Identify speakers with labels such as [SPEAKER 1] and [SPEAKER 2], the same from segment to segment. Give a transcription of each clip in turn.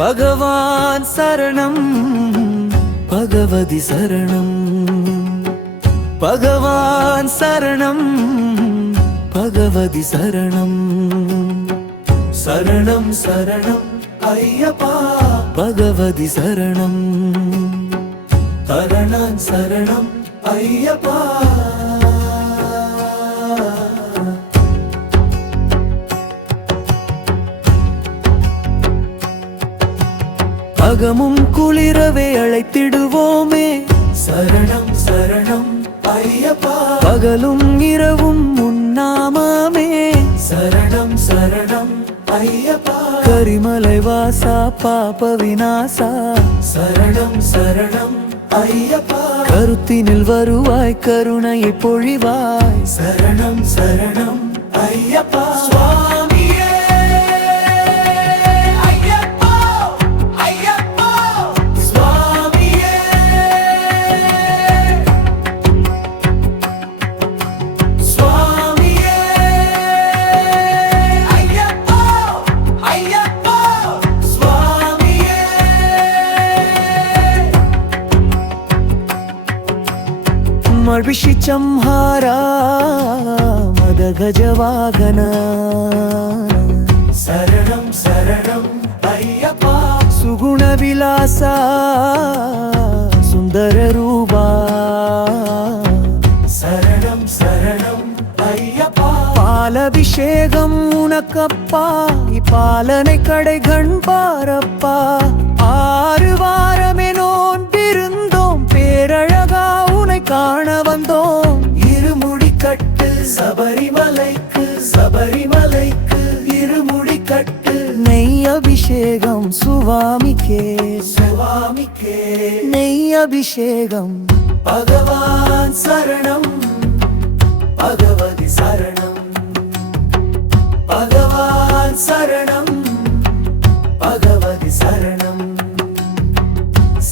[SPEAKER 1] பகவான் சரணம் பகவதி சரணம் பகவான் சரணம் பகவதி சரணம் சரணம் சரணம் ஐயப்பா பகவதி சரணம் சரணம் சரணம் ஐயப்பா அகமும் குளிரவே அழைத்திடுவோமே. சரணம் சரணம் ஐயப்பா. பகலும் இரவும் உன்னாமமே சரணம் சரணம் ஐயப்பா. கரிமலை வாசா பாப விநாசா. சரணம் சரணம் ஐயப்பா. கருத்தினில் வருவாய் கருணையை பொழிவாய். சரணம் சரணம் ஐயப்பா. मर्भिषिचंहार मदगजवाहन शरणं शरणम् अय्यपा सुगुणविलासा सुन्दररूपा शरणं शरणम् अय्यपा பாலபிஷேகம் உனக்கப்பா இப்பாலனை கடை கண்பாரப்பா ஆறு வாரமே நோன்பிருந்தோம் பேரழ சபரிமலைக்கு இருமுடி கட்டு. நெய் அபிஷேகம் சுவாமிக்கே சுவாமிக்கே நெய் அபிஷேகம் பகவான் சரணம். பகவதி சரணம். பகவான் சரணம். பகவதி சரணம்.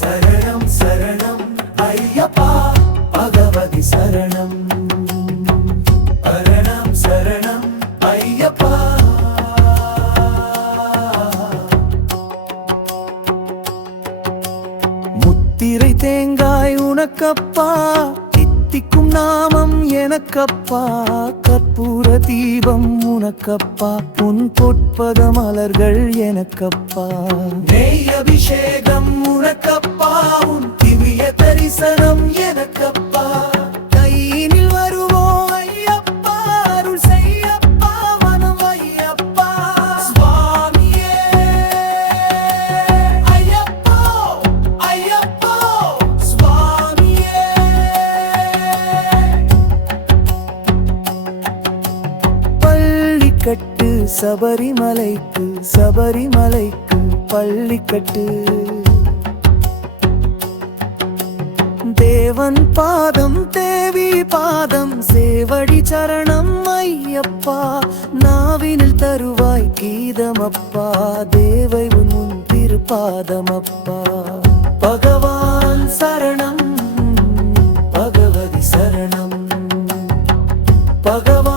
[SPEAKER 1] சரணம் சரணம். ஐயப்பா பகவதி சரணம். உனக்கப்பா தித்திக்கும் நாமம் எனக்கப்பா கற்பூர தீபம் உனக்கப்பா உன் பொற்பத மலர்கள் எனக்கப்பா. நெய் அபிஷேகம் உனக்கப்பா உன் பள்ளிக்கட்டு சபரிமலைக்கு சபரிமலைக்கு பள்ளிக்கட்டு. தேவன் பாதம் தேவி பாதம் சேவடி சரணம் ஐயப்பா. நாவினில் தருவாய் கீதமப்பா தேவை உன் முன் திருப்பாதமப்பா. பகவான் சரணம் பகவதி சரணம். பகவான்